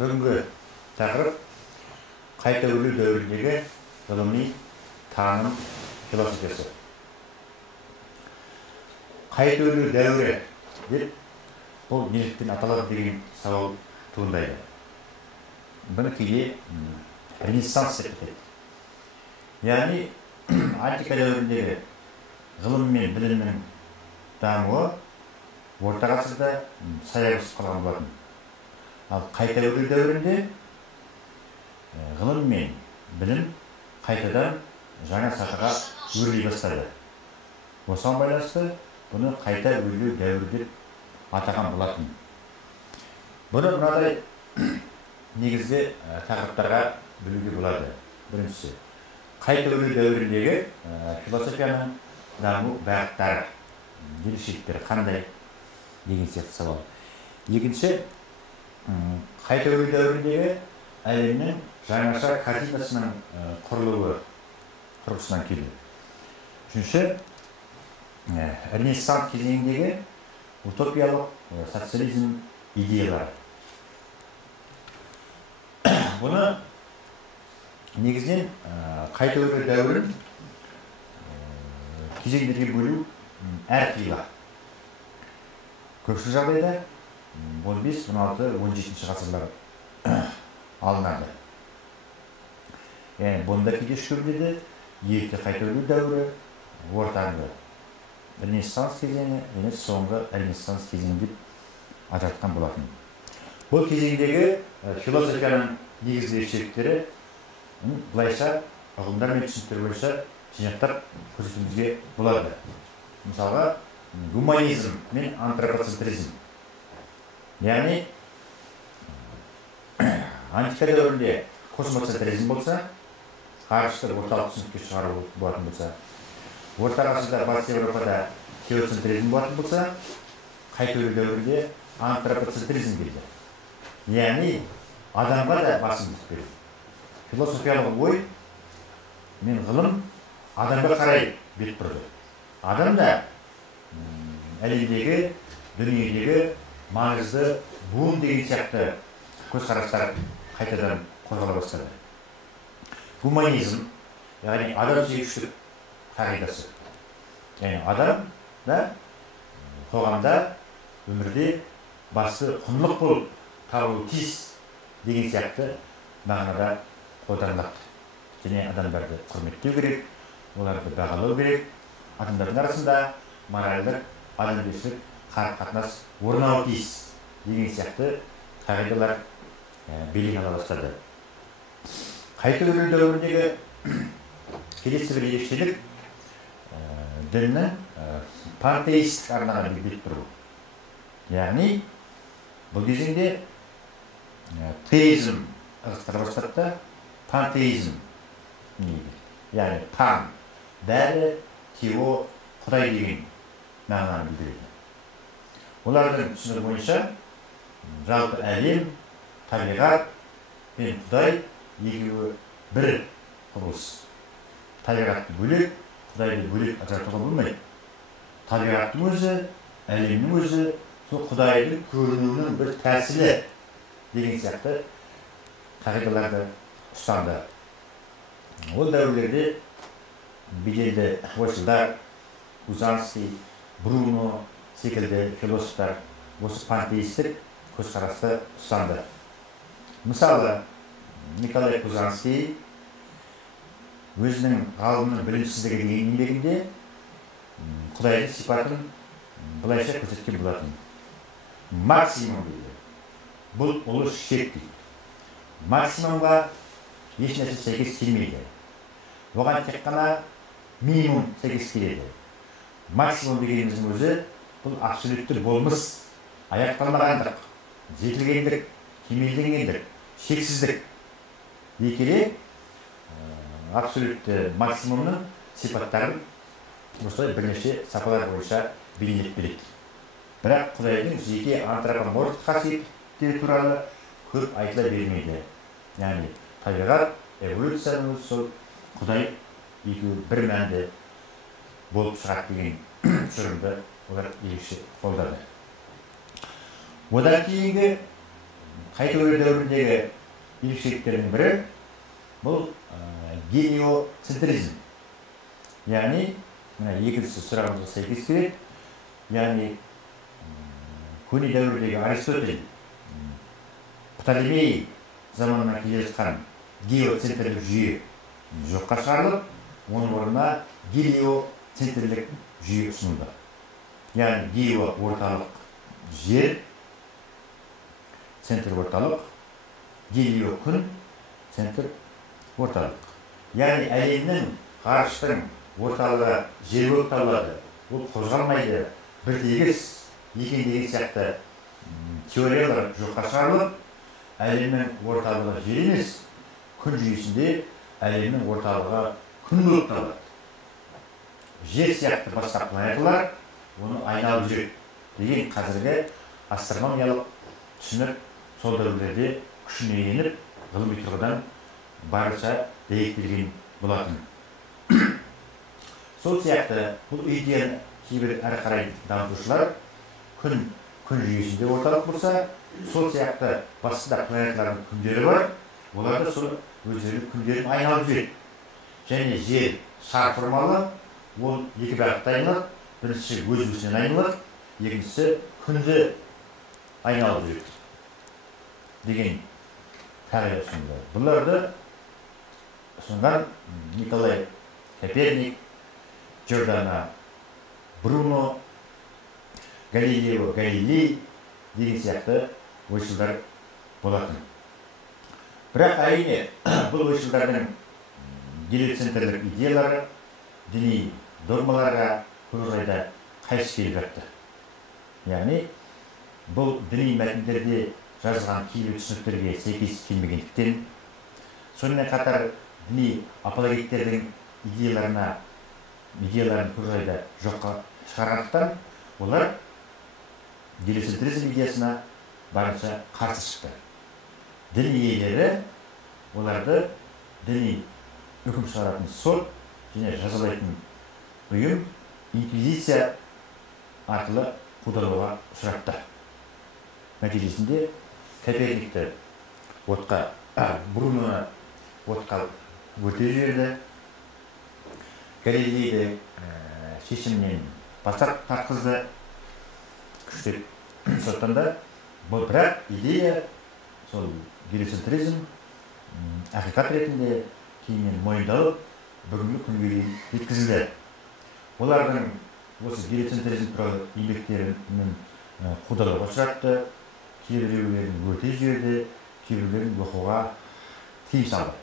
Бүгінгі тақырып қайта өрлеу дәуіріндегі ғылыми таным философиясы. Қайта өрлеу дәуірі деп бұл неліктен аталады деген сауал туындайды. Бұны кейде ренессанс деп атайды. Яғни антика дәуіріндегі ғылым мен білімнің дамуы орта ғасырда саябырсып қалған болатын. Ал қайта өрлеу дәуірінде ғылым мен білім қайтадан жаңа сатыға өрлей бастады. Осыған байланысты бұны қайта өрлеу дәуірі деп атаған болатын. Бұны мынадай негізде тақырыптарға бөлуге болады. Біріншісі, қайта өрлеу дәуіріндегі философияның даму бағыттары, ерекшеліктері қандай деген сияқты сауал. Екінші, қайта өрлеу дәуіріндегі әлемнің жаңаша картинасының құрылуы тұрғысынан келді. Үшінші, ренессанс кезеңіндегі утопиялық социализм идеялары. Бұны негізінен қайта өрлеу дәуірін кезеңдерге бөлу әрқилы. Көпшілік жағдайда 15, 16, 17 ғасырлар алынады. Бұнда кейде шөлдеді, ерте қайта өрлеу дәуірі, ортаңғы ренессанс кезеңі, және соңғы ренессанс кезеңі деп ататқан болатын. Бұл кезеңдегі философияның негізгі ерекшеліктері былайша ұғымдар мен түсініктер бойынша жинақтап көрсетуімізге болады. Мысалға, гуманизм мен антропоцентризм. Яғни, антика дәуірінде космоцентризм болса, ғарышты орталық түсінікке шығару болатын болса, орта ғасырда батыс Еуропада теоцентризм болатын болса, қайта өрлеу дәуірінде антропоцентризм келді. Яғни, адамға да басымдық берді. Философиялық ой мен ғылым адамға қарай бет бұрды. Адам да әлемдегі, дүниедегі маңызды буын деген сияқты көзқарастар қайтадан қозғала бастады. Гуманизм, яғни адам сүйгіштік қағидасы. Яғни адам да қоғамда, өмірде басты құндылық болып табылуы тиіс деген сияқты мағынада қолданылады. Және адамдарды құрметтеу керек, оларды бағалау керек, адамдардың арасында моральдық, адамгершілік қарым-қатынас орнауы тиіс деген сияқты қағидалар белең ала бастады. Қайта өрлеу дәуіріндегі келесі бір ерекшелік діннің пантеистік арнаға бет бұру. Яғни, бұл кезеңде теизм ығыстыра бастады да, пантеизм, яғни пан, бәрі, тео, құдай деген мағынаны білдіреді. Олардың түсінігі бойынша жалпы әлем, табиғат пен құдай екеуі бір құбылыс. Табиғатты бөлек, құдайды бөлек ажыратуға болмайды. Табиғаттың өзі, әлемнің өзі, сол құдайдың көрінуінің бір тәсілі деген сияқты қағидаларды ұстанды. Ол дәуірлерде беделді ойшылдар, Узанский, Бруно секілді философтар осы пантеистік көзқарасты ұстанды. Мысалы, Николай Узанский өзінің ғалымның білімсіздігі деген еңбегінде құдайдың сипатын былайша көрсеткен болатын. Максимум дейді. Бұл ұлы шек дейді. Максимумға ешнәрсе сәйкес келмейді. Оған тек қана минимум сәйкес келеді. Максимум дегеніміздің өзі бұл абсолютті болмыс, аяқталмағандық, жетілгендік, кемелденгендік, шексіздік. Екеле абсолютті максимумның сипаттарын осылай бірнеше сапалар бойынша бейнелеп береді. Бірақ құдайдың жеке антропоморфтық қасиеттері туралы көп айтыла бермейді. Яғни табиғат, эволюцияның өзі сол құдай екеуі бір мәнді болып шығады деген тұжырымды олар ерекше қолдады. Одан кейінгі қайта өрі дәуіріндегі ерекшеліктердің бірі бұл гелиоцентризм. Яғни, мына екінші сұрағымызға сәйкес келеді. Яғни, көне дәуірдегі Аристотель, Птолемей заманынан келе жатқан геоцентрлік жүйе жоққа шығарылып, оның орнына гелиоцентрлік жүйе ұсынылды. Яғни, гео орталық жер, центр орталық, гелио күн, центр орталық. Яғни, әлемнің ғарыштың орталығы жер болып табылады. Ол қозғалмайды, біртегіс екен деген сияқты теориялар жоққа шығарылып, әлемнің орталығы жер емес, күн жүйесінде әлемнің орталығы күн болып табылады. Жер сияқты басқа планеталар оны айналып жүреді деген қазіргі астрономиялық түсінік сол дәуірлерде күшіне еніп, ғылыми тұрғыдан барынша дәйектелген болатын. Сол сияқты бұл идеяны кейбір әрі қарай дамытушылар күн жүйесінде орталық болса, сол сияқты басында планеталардың күндері бар, олар да сол өздерінің күндерін айналып жүреді. Және жер шар формалы, ол екі бағытта айналады, біріншісі өз-өзінен айналады, екіншісі күнді айналып жүреді деген қағида ұсынды. Бұларды ұсынған Николай Коперник, Джордано Бруно, Галилео Галилей деген сияқты ойшылдар болатын. Бірақ әрине бұл ойшылдардың гелиоцентрлік идеялары діни догмаларға көп жағдайда қайшы келіп жатты. Яғни бұл діни мәтіндерде жазылған кейбір түсініктерге сәйкес келмегендіктен, сонымен қатар діни апологеттердің идеяларын көп жағдайда жоққа шығарғандықтан, олар гелиоцентризм идеясына барынша қарсы шықты. Дін иелері оларды діни үкім шығаратын сот және жазалайтын ұйым инквизиция арқылы қудалауға ұшыратты. Нәтижесінде Коперникті отқа, Бруноны отқа өртеп жіберді. Галилейді шешімнен бас тартқызды, күштеп соттанды. Бұл бірақ идея, сол гелиоцентризм ақиқат ретінде кейіннен мойындалып, бүгінгі күнге дейін жеткізілді. Олардың осы гелиоцентризм туралы еңбектерінің қудалауға ұшыратты, кейбіреулерін өртеп жіберді, кейбіреулерін оқуға тыйым салды.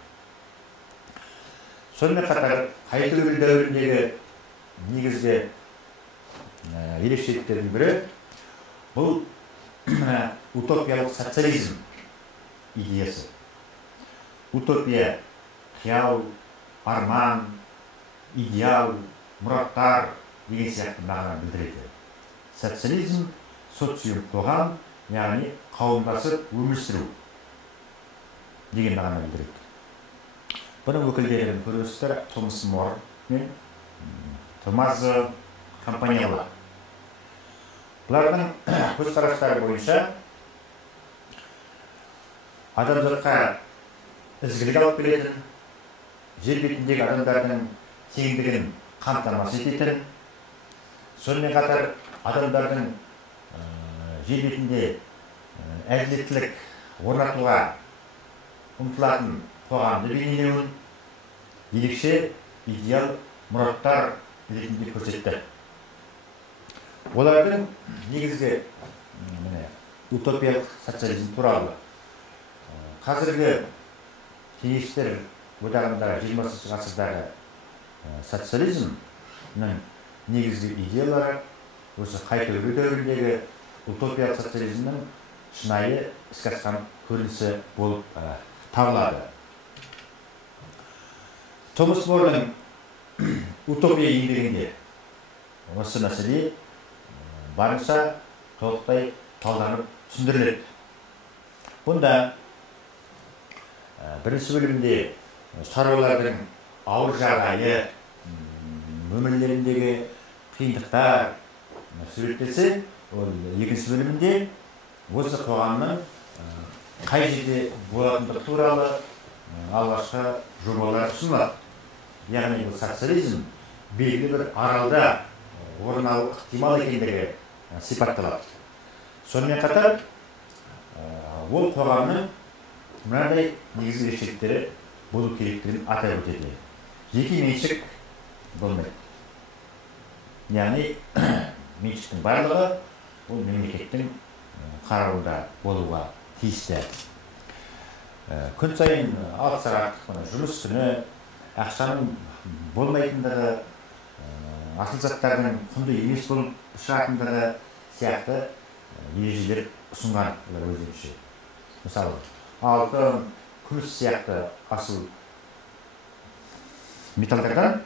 Сонымен қатар қайта өрі дәуіріндегі негізгі ерекшеліктердің бірі бұл утопиялық социализм идеясы. Утопия, қиял, арман, идеал, мұраттар деген сияқты мағынаны білдіреді. Социализм социум қоғам, яғни қауымдасып өмір сүру деген мағынаны білдіреді. Бұның өкілдерін көресіздер Томас Мор мен Томазо Кампанелла. Бұлардың көзқарастары бойынша адамзатқа ізгілік алып келетін, жер бетіндегі адамдардың теңдігін қамтамасыз ететін, сонымен қатар адамдардың жер бетінде әділеттілік орнатуға ұмтылатын қоғамды бейнелеуін ерекше идеал мұраттар ретінде көрсетті. Олардың негізгі утопиялық социализм туралы қазіргі кеңестер одағындағы 20 ғасырдағы социализмнің негізгі идеялары осы қайта өрі дәуіріндегі утопиялық социализмнің шынайы іске асқан көрінісі болып табылады. Томас Мордың утопия еңбегінде осы мәселе барынша толықтай талданып түсіндіріледі. Бұнда бірінші бөлімде шаруалардың ауыр жағдайы, өмірлеріндегі қиындықтар суреттелсе, ол екінші бөлімінде осы қоғамның қай жерде болатындығы туралы алғашқы жобалар ұсынылады. Яғни бұл социализм белгілі бір аралда орын алу ықтимал екендігі сипатталады. Сонымен қатар ол қоғамның мынандай негізгі ерекшеліктері болу керектігін атап өтеді. Жеке меншік болмайды. Яғни меншіктің барлығы ол мемлекеттің қарауында болуға тиісті. Күн сайын алсырақ жұмыс күні, ақшаның болмайтындығы, асыл заттардың құнды емес болып шығатындығы сияқты ережелер ұсынған өзінше. Мысалы, алтын, күміс сияқты асыл металдардан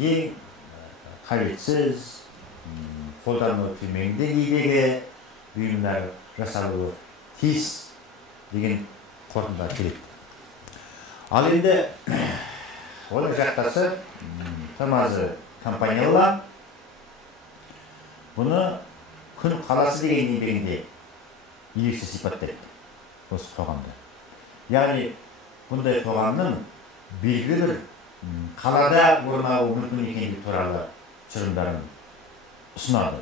ең қажетсіз, қолданылу төменгі деңгейдегі бұйымдар жасалуы тиіс деген қорытындыға келеді. Ал енді оның жақтасы тамазы компаниялар бұны күн қаласы деген еңбегінде ерекше сипаттайды осы қоғамда. Яғни бұндай қоғамның белгілі бір қалада орын алуы мүмкін екендігі туралы тұжырымдарын ұсынады.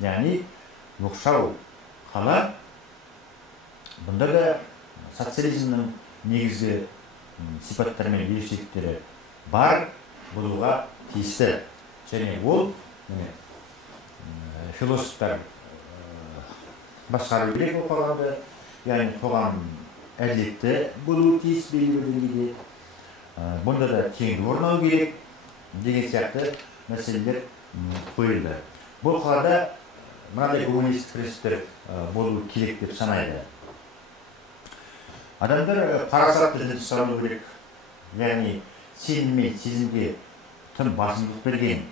Яғни оқшау қала бұнда да социализмнің негізгі сипаттары мен ерекшеліктері бар болуға тиісті. Және ол философтар басқару керек ол қоғамды, яғни қоғам әділетті болуы тиіс белгілі деңгейде. Бұнда да теңдік орнауы керек деген сияқты мәселелер қойылды. Бұл қалада мынандай гуманистік принциптер болуы керек деп санайды. Адамдар парасат тілді ұстану керек. Яғни сенім мен сезімге тым басымдылық берген,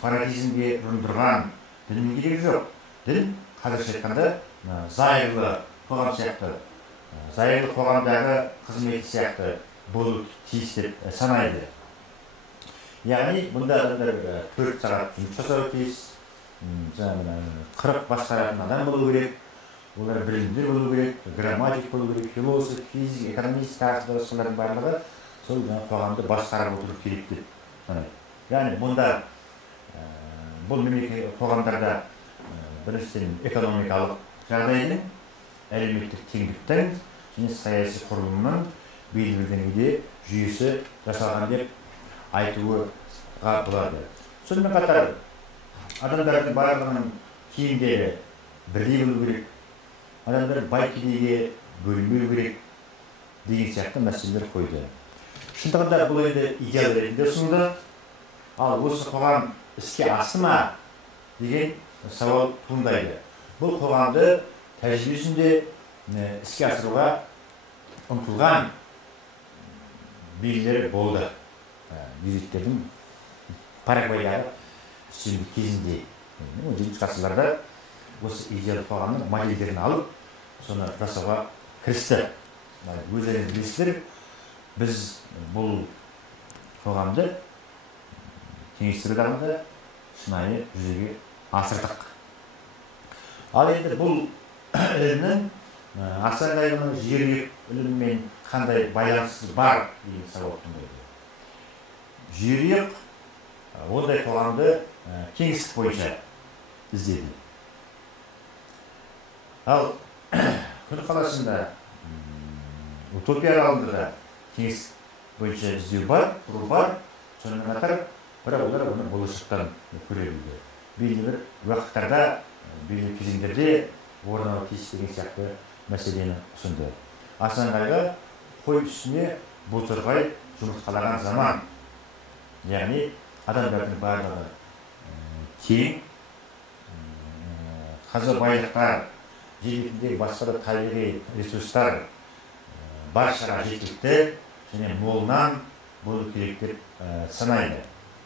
фанатизмге ұрындырған діннің керегі жоқ. Дін қазақша айтқанда зайырлы қоғам сияқты, зайырлы қоғамдағы қызметі сияқты болу тиіс деп санайды. Яғни бұнда адамдар 4 сағат жұмыс жасауы тиіс, 40 басқаратын адам болу керек, олар білімдер болу керек, грамматик болу керек, философ, физик, экономист тағы басқалардың барлығы сол қоғамды басқарып отыру керек деп санайды. Яғни бұнда бұл мемлекет қоғамдарда біріншіден экономикалық жағдайдың, әлеуметтік теңдіктің және саяси құрылымның белгілі деңгейде жүйесі жасалған деп айтуға болады. Сонымен қатар адамдардың барлығының киімдері бірдей болу керек, адамдар бай кедейге бөлінбеу керек деген сияқты мәселелер қойды. Шындығында бұл енді идеал ретінде ұсынылды. Ал осы қоғам іске асты ма деген сауал туындайды. Бұл қоғамды тәжірибесінде іске асыруға ұмтылған белгілері болды. Визиттердің Парагвайдағы үстемдік кезінде 17-ші ғасырларда осы идеал қоғамның модельдерін алып, соны жасауға кірісті. Өздеріңіз білесіздер, біз бұл қоғамды кеңестік дамуда шынайы жүзеге асырдық. Ал енді бұл ілімнің Асан Қайғының жүйелік іліммен қандай байланысы бар деген сауал туындайды. Жүйелік ондай қоғамды кеңістік бойынша іздеді. Ал күн қаласында утопия аралында да кеңістік бойынша іздеу бар, тұру бар. Сонымен қатар бірақ олар оны болашақтан көре білді. Белгілі бір уақыттарда, белгілі кезеңдерде орнауы тиіс деген сияқты мәселені ұсынды. Асан Қайғы қой үстіне бозторғай жұмыртқалаған заман, яғни адамдардың барлығы тең, қазір байлықтар, жер бетіндегі басқа да табиғи ресурстар баршаға жеткілікті және молынан болу керек деп санайды.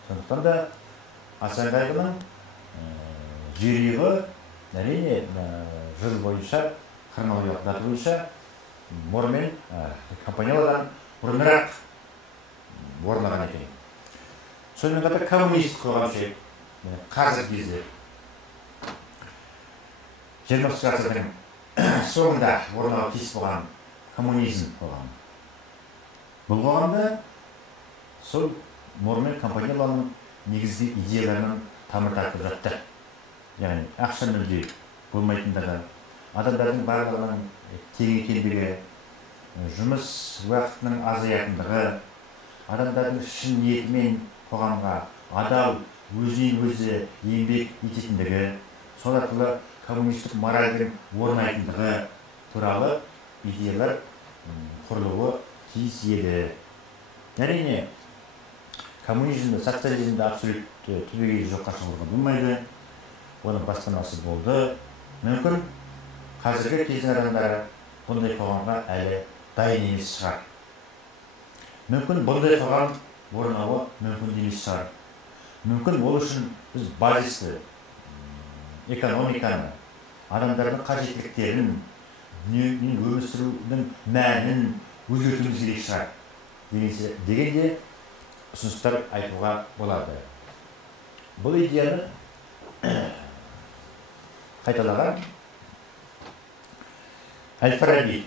Сондықтан да Асан Қайғының жүйелігі әрине жыл бойынша, хронологиялық дата бойынша мормен компаниялардан бұрынырақ орнаған екен. Сонымен қатар коммунист қоғам ше қазіргі кезде 20-шы ғасырдың соңында орнауы тиіс болған коммунизм қоғамы. Бұл қоғамда сол мормен компанияларының негізгі идеяларының тамыр тартып жатты. Яғни ақша мүлде болмайтындығы, адамдардың барлығының тең екендігі, жұмыс уақытының азаятындығы, адамдардың шын ниетімен қоғамға адал, өзінен өзі еңбек ететіндігі, сол арқылы коммунистік моральдің орнайтындығы туралы идеялар құрылуы тиіс еді. Әрине, коммунизмді, социализмді абсолютті түбегейлі жоққа шығаруға болмайды. Оның бастамасы болды. Мүмкін қазіргі кездің адамдары бұндай қоғамға әлі дайын емес шығар. Мүмкін бұндай қоғам орнауы мүмкін емес шығар. Мүмкін ол үшін біз базисті экономиканы, адамдардың қажеттіліктерін, дүниенің өмір сүрудің мәнін өзгертуіміз керек шығар дегенде ұсыныстар айтуға болады. Бұл идеяны қайталаған Әл-Фараби,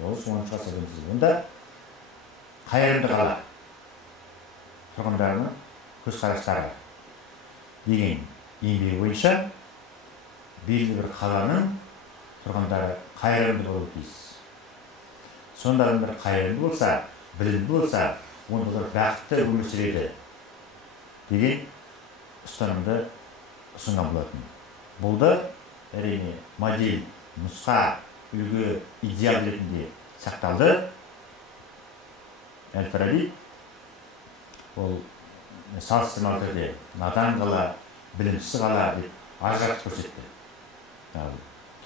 10-шы ғасырдың онда қайырымды қала тұрғындарының көзқарастары деген еңбегі бойынша белгілі бір қаланың тұрғындары қайырымды болуы тиіс. Сонда адамдар қайырымды болса, білімді болса, онда бақытты өмір сүреді деген ұстанымды ұсынған болатын. Бұл да әрине модель, нұсқа, үлгі, идеал ретінде сақталды. Әл-Фараби ол салыстырмалы түрде надан қала, білімсіз қала деп ажыратып көрсетті.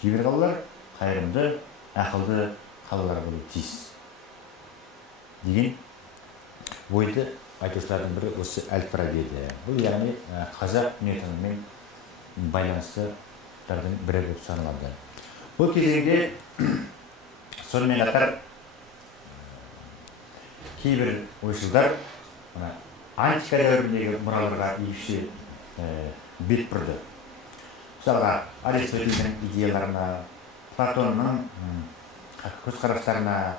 Кейбір қалалар қайырымды, ақылды қалалар болуы тиіс деген ойды айтушылардың бірі осы Әл-Фараби еді. Бұл яғни қазақ дүниетанымымен байланыстылардың бірі болып саналады. Бұл кезеңде сонымен қатар кейбір ойшылдар антика дәуіріндегі мұраларға ерекше бет бұрды. Мысалға, Аристотельдің идеяларына, Платонның көзқарастарына,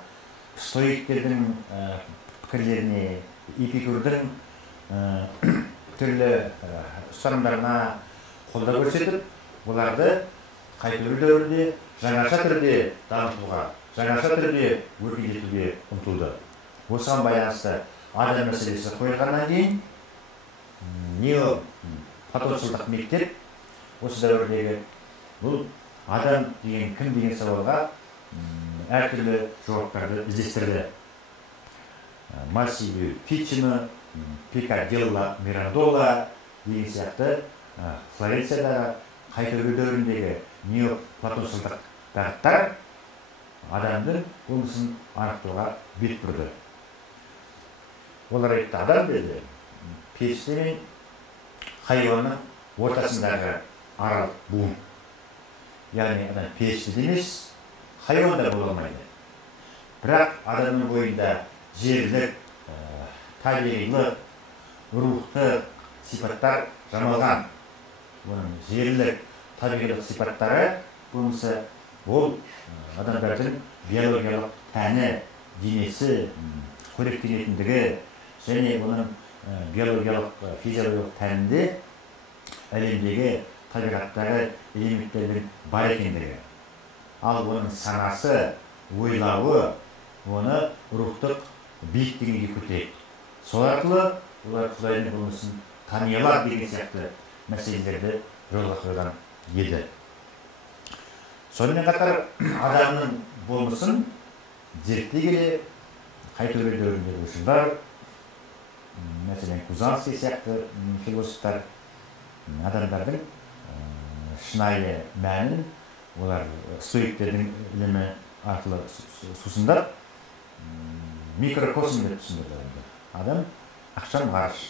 стоиктердің пікірлеріне, Эпикурдің түрлі ұстанымдарына қолдау көрсетіп, оларды қайталау дәуірінде жаңаша түрде дамытуға, жаңаша түрде өркендетуге ұмтылды. Осыған байланысты адам мәселесі қойылғаннан кейін неоплатоншылдық мектеп осы дәуірдегі бұл адам деген кім деген сауалға әртүрлі жауаптарды іздестірді. Массиви Фичино, Пикаделла Мирандола деген сияқты Флоренциядағы қайталау дәуіріндегі неоплатоншылдық бағыттар адамның болмысын анықтауға бет бұрды. Олар айтты, адам деді, періште мен хайуанның ортасындағы аралық буын. Яғни адам періште емес, хайуан да бола алмайды. Бірақ адамның бойында жерлік, табиғилық, рухтық сипаттар жамалған. Оның жерлік, табиғилық сипаттары болмысы ол адамдардың биологиялық тәні, денесі қоректенетіндігі және оның биологиялық, физиологиялық тәнінде әлемдегі табиғаттағы элементтердің бар екендігі. Ал оның санасы, ойлауы, оны рухтық биік деңгейге көтереді. Сол арқылы олар Құдайдың болмысын тани алады деген сияқты мәселелерді жолға қойған еді. Сонымен қатар адамның болмысын зерттей келе қайталау дәуіріндегі ойшылдар, мәселен Кузанский сияқты философтар адамдардың шынайы мәнін олар стоиктердің ілімі арқылы сусындап микрокосм деп түсіндірді. Адам ақшам ғарыш,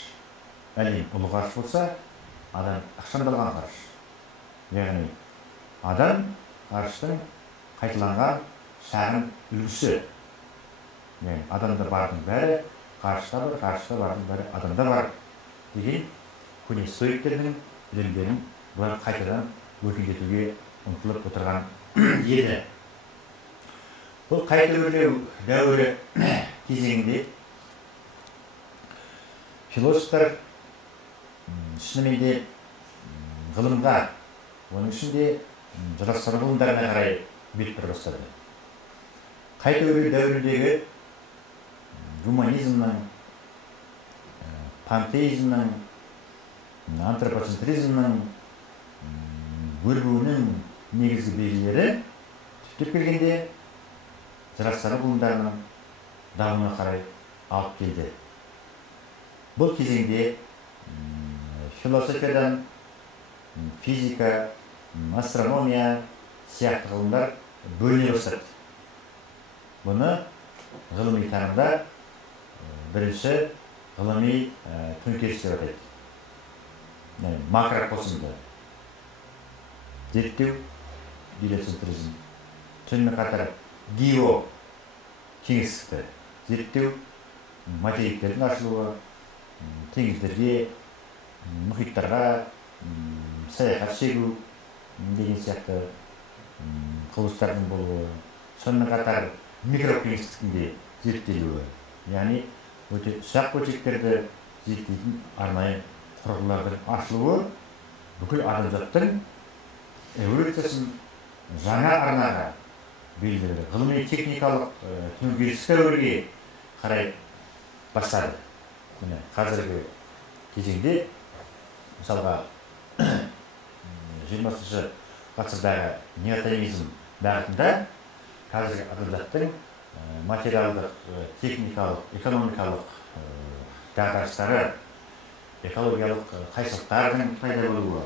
әлем ұлы ғарыш болса, адам ақшамдалған ғарыш. Яғни адам ғарыштың қайталанған шағын үлгісі. Адамда бардың бәрі ғарышта бар, ғарышта бардың бәрі адамда бар деген көне стоиктердің ілімдерін бұлар қайтадан өркендетуге ұмтылып отырған еді. Бұл қайта өрлеу дәуірі кезеңінде философтар шынымен де ғылымға, оның ішінде жаратылыстану ғылымдарына қарай бет бұра бастады. Қайта өрлеу дәуіріндегі гуманизмнің, пантеизмнің, антропоцентризмнің өрбуінің негізгі белгілері түптеп келгенде жаратылыстану ғылымдарының дамуына қарай алып келді. Бұл кезеңде философиядан физика, астрономия сияқты ғылымдар бөліне бастады. Бұны ғылыми танымда бірінші ғылыми төңкеріс деп атайды. Макроқосмды зерттеу, гелиоцентризм, сонымен қатар геокеңістікті зерттеу, материктердің ашылуы, теңіздерге, мұхиттарға саяхат шегу деген сияқты құбылыстардың болуы, сонымен қатар микрокеңістіктің де зерттелуі, яғни өте ұсақ бөлшектерді зерттейтін арнайы құрылғылардың ашылуы бүкіл адамзаттың эволюциясын жаңа арнаға белгілі ғылыми техникалық төңкеріс дәуірге қарай бастады. Міне қазіргі кезеңде мысалға 20-шы ғасырдағы неотомизм бағытында қазіргі адамзаттың материалдық, техникалық, экономикалық дағдарыстары, экологиялық қайшылықтардың пайда болуы,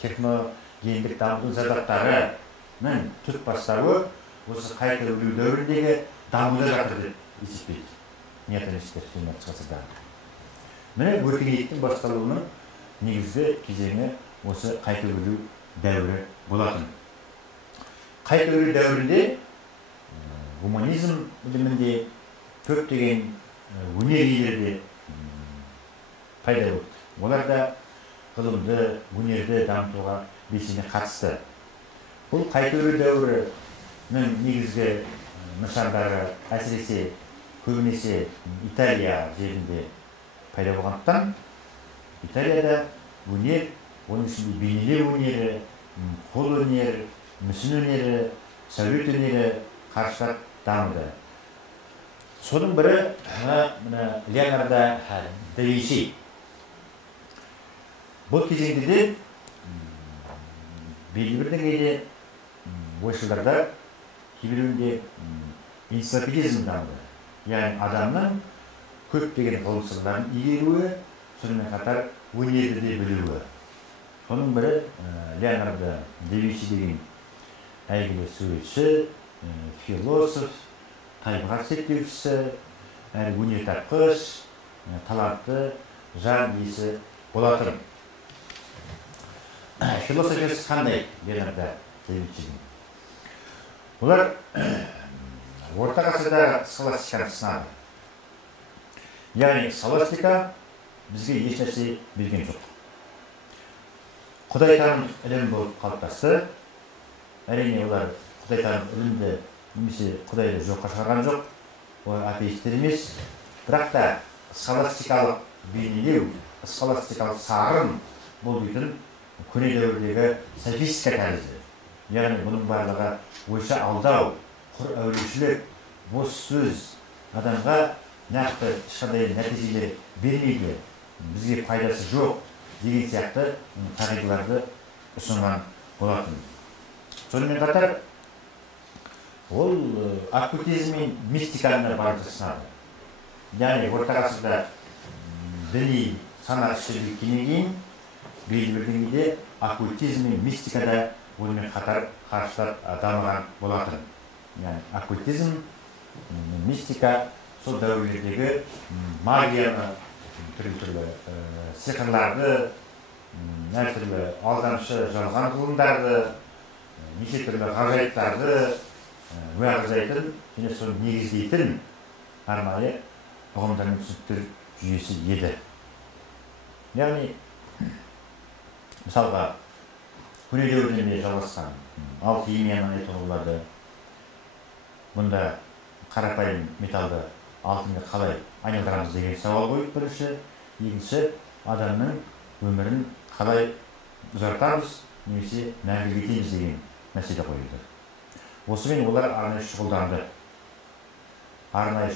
техногендік дамудың зардаптарының түп бастауы осы қайта өрлеу дәуіріндегі дамуда жатыр деп есептейді неотомистер 20-шы ғасырда. Міне өркениеттің басталуының негізгі кезеңі осы қайта өрлеу дәуірі болатын. Қайта өрлеу дәуірінде гуманизм ілімінде көптеген өнер иелері пайда болды. Олар да ғылымды, өнерді дамытуға белсене қатысты. Бұл қайта өрлеу дәуірінің негізгі нышандары әсіресе көбінесе Италия жерінде пайда болғандықтан, Италияда өнер, оның ішінде бейнелеу өнері, қол өнері, мүсін өнері, сәулет өнері қарыштап дамыды. Соның бірі Леонардо да Винчи. Бұл кезеңде де белгілі бір деңгейде ойшылдарда кейбіреуінде энциклопедизм дамыды. Яғни адамның көптеген ғылым сырларын игеруі, сонымен қатар өнерді де білуі. Соның бірі Леонардо да Винчи деген әйгілі суретші, философ, табиғат зерттеушісі, өнертапқыш, талантты жан иесі болатын. Философиясы қандай Леонардо да Винчидің? Олар орта ғасырда схоластиканы сынады. Яғни схоластика бізге еш нәрсе білген жоқ. Құдайтаным ілім болып қалыптасты. Әрине олар құдайтаным ілімді немесе құдайды жоққа шығарған жоқ. Олар атеистер емес. Бірақ та схоластикалық бейнелеу, схоластикалық сарын бұл дейтін көне дәуірдегі софистика тәрізді. Яғни бұның барлығы ойша алдау, құр әурешілік, бос сөз, адамға нақты ешқандай нәтижелер бермейді, бізге пайдасы жоқ деген сияқты қағидаларды ұсынған болатын. Сонымен қатар ол оккультизм мен мистиканы барынша сынады. Яғни орта ғасырда діни сана үстелгеннен кейін белгілі бір деңгейде оккультизм мен мистикада онымен қатар қарыштап дамыған болатын. Яғни оккультизм, мистика сол дәуірлердегі магияны, түрлі сиқырларды, әртүрлі алдамшы жалған ғылымдарды, неше түрлі ғажайыптарды уағыздайтын және соны негіздейтін арнайы ұғымдар мен түсініктер жүйесі еді. Яғни мысалға көне дәуірден бері жалғасқан алтын химияны айтуға болады. Бұнда қарапайым металды алтынға қалай айналдырамыз деген сауал қойып бірінші. Екінші, адамның өмірін қалай ұзартамыз немесе мәңгіге етеміз деген мәселе қойылды. Осымен олар арнайы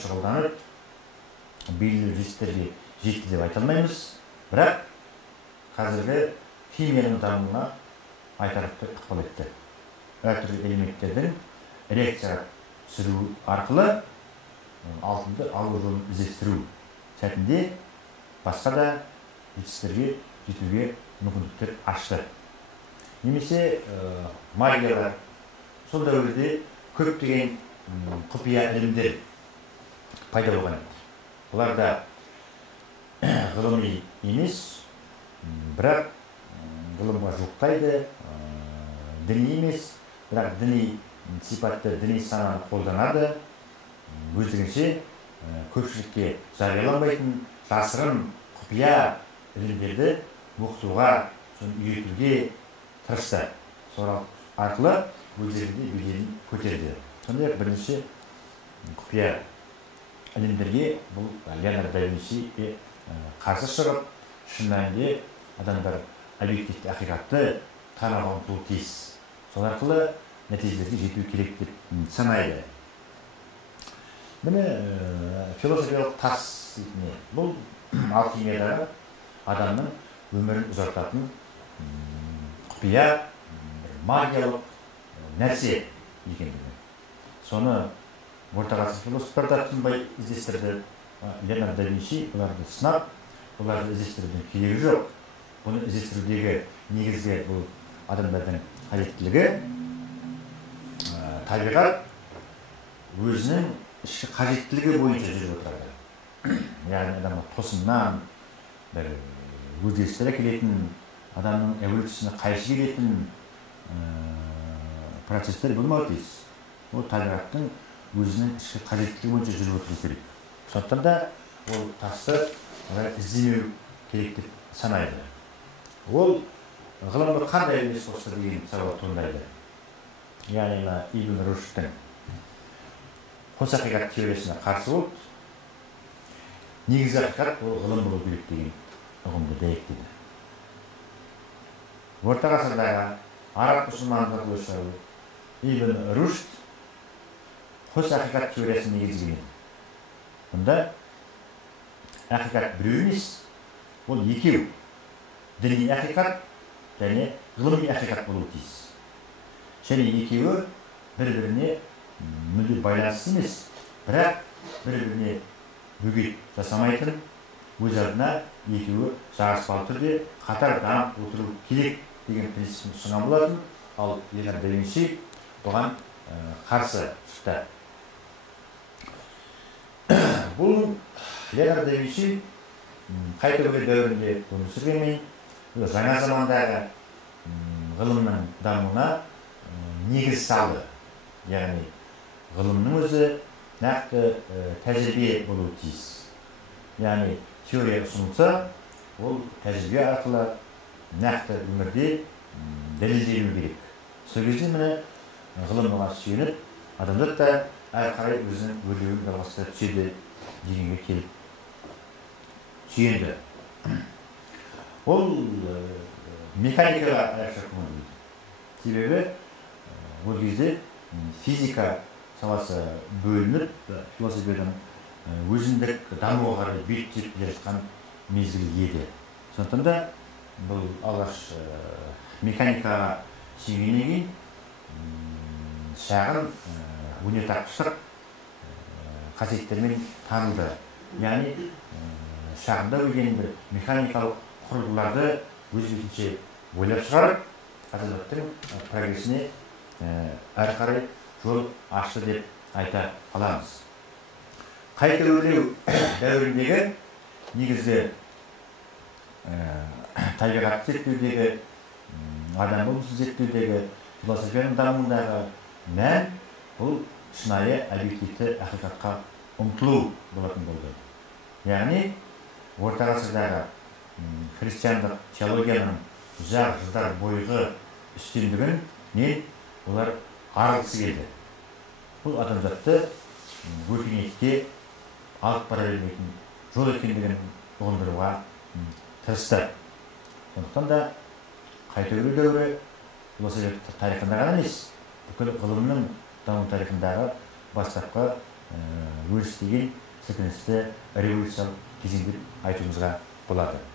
шұғылданып, белгілі жетістіктерге жетті деп айта алмаймыз, бірақ қазіргі химияның дамуына айтарлықтай ықпал етті. Әртүрлі элементтердің реакцияға түсіру арқылы алтынды алу жолын іздестіру сәтінде басқа да жетістіктерге жетуге мүмкіндіктер ашты. Немесе магиялар сол дәуірде көптеген құпия ілімдер пайда болған еді. Олар да ғылыми емес, бірақ ғылымға жуықтайды, діни емес, бірақ діни сипатты, діни сананы қолданады. Өздігінше көпшілікке жарияланбайтын жасырын құпия ілімдерді оқытуға, үйретуге тырысты. Сол арқылы өздерінде беделін көтерді. Сондай бірінші құпия ілімдерге бұл Леонардо да Винчиге қарсы шығып, шын мәнінде адамдар объективті ақиқатты тануға ұмтылуы тиіс. Сол арқылы нәтижелерге жету керек деп санайды. Міне философиялық тас бұл алхимиядағы адамның өмірін ұзартатын құпия, магиялық нәрсе екендігі. Соны орта ғасыр философтар да тынбай іздестірді. Леонардо да Винчи оларды сынап, оларды іздестірудің керегі жоқ. Бұны іздестірудегі негізгі бұл адамдардың қажеттілігі табиғат өзінің ішкі қажеттілігі бойынша жүріп отырады. Яғни адамға тосыннан бір өзгерістер әкелетін, адамның эволюциясына қайшы келетін процестер болмауы тиіс. Ол табиғаттың өзінің ішкі қажеттілігі бойынша жүріп отыру керек. Сондықтан да ол тасты іздемеу керек деп санайды. Ол ғылымды қандай үлес қосты деген сауал туындайды. Яғни Ибн Рушдтың қос ақиқат теориясына қарсы болып, негізгі ақиқат ол ғылым болу керек деген ұғымды дәйектеді. Орта ғасырдағы араб мұсылмандық ойшылы Ибн Рушд қос ақиқат теориясын негізген. Бұнда ақиқат біреу емес, ол екеу. Діни ақиқат және ғылыми ақиқат болуы тиіс. Және екеуі бір-біріне мүлде байланысты емес, бірақ бір-біріне бөгет жасамайтын, өз алдына екеуі жараспалы түрде қатар дамып отыру керек деген принципін ұсынған болатын. Ал Леонардо да Винчи бұған қарсы шықты. Бұл Леонардо да Винчи қайта өре дәуірінде өмір сүргенмен, жаңа замандағы ғылымның дамуына негіз салды. Яғни ғылымның өзі нақты тәжірибе болуы тиіс. Яғни теория ұсынылса, ол тәжірибе арқылы нақты өмірде дәлелделуі керек. Сол кезде міне ғылымға сүйеніп, адамдар да әрі қарай өзінің өрлеуін жалғастыра түседі дегенге келіп сүйенді. Ол механикаға айрықша көңіл бөлді. Себебі ол кезде физика саласы бөлініп, философиядан өзіндік дамуға қарай бет түзеп келе жатқан мезгіл еді. Сондықтан да бұл алғаш механикаға сүйенгеннен кейін шағын өнертапқыштық қасиеттермен танылды. Яғни шағында өлген бір механикалық құрылғыларды өз бетінше ойлап шығарып, адамзаттың прогресіне әрі қарай жол ашты деп айта аламыз. Қайта өрлеу дәуіріндегі негізгі табиғатты зерттеудегі, адам болмысын зерттеудегі, философияның дамуындағы мән бұл шынайы объективті ақиқатқа ұмтылу болатын болды. Яғни орта ғасырдағы христиандық теологияның ұзақ жылдар бойғы үстемдігін олар арғысы келді. Бұл адамзатты өркениетке алып бара бермейтін жол екендігін ұғындыруға тырысты. Сондықтан да қайта өрлеу дәуірі философия тарихында ғана емес, бүкіл ғылымның даму тарихындағы бастапқы өрістеген сілкіністі революциялық кезең деп айтуымызға болады.